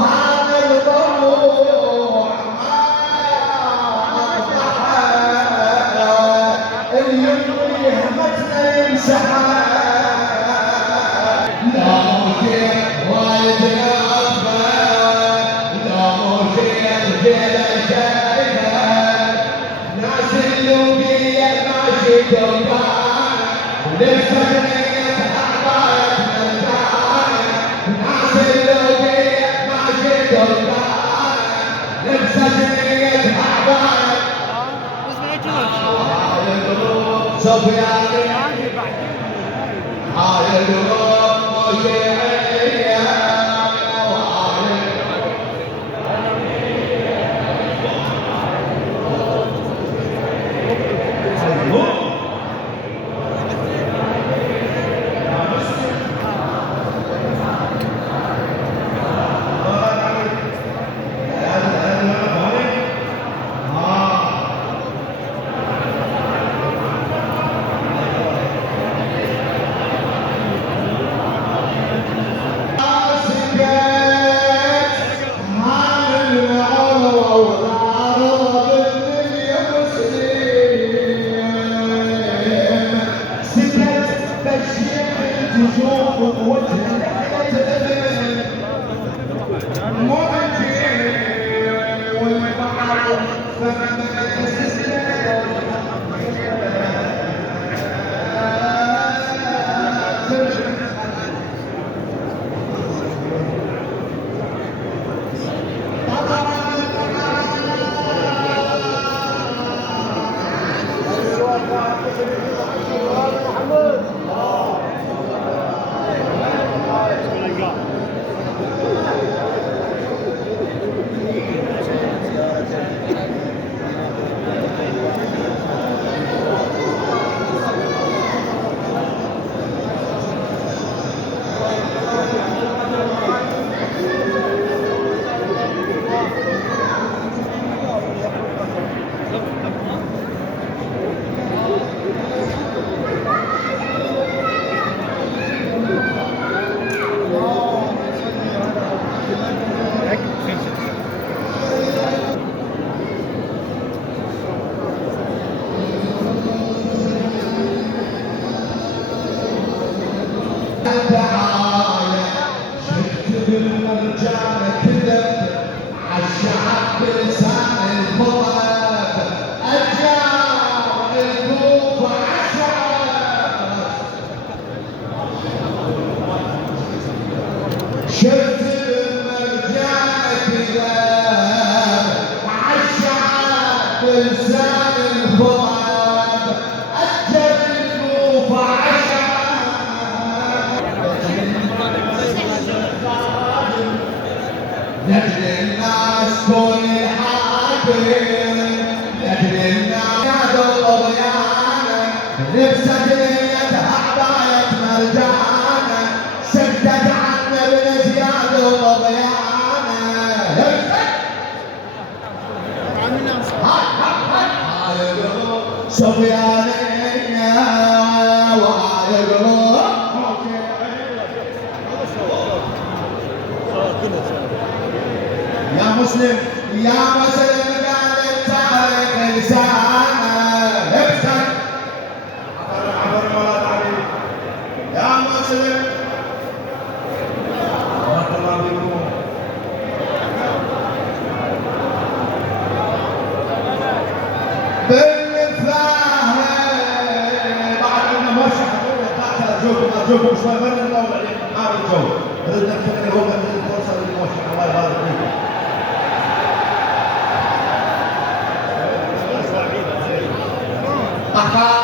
وهذا الضلوع ما أصبحت اللي يمضي همتنا يمسحها. لا موجه وايد نافه، لا موجه الجيل شايفه، ناس اللوبيه ماشي دوبان للفنيه اعضاء ملجان، ناس اللوبيه ماشي دوبان للفنيه اعضاء صبياني هاي القلوب موجعية تشوف وجهك مرجي والبحر شفت المرجان كذاب عالشعب بلسان الفضاب أجل الكوفة عشان لأجل الناس كل حاكم، لأجل الناس يا دول ضيانة لبست نيتها عباية مرجانة سكتت عنا ابن زياد وضيانة هاي القلوب صبيانية وهاي القلوب يا مسلم يا مسلم قال التاريخ لسانه ابتك عبر مراد علي يا مسلم بارك الله فيكم. بالفاهم بعد ما مرشح ارجوكم شوي ما نطول عليكم حار الجو، نريد نكتب هو الفرصه للمرشح الله يبارك فيكم. أخا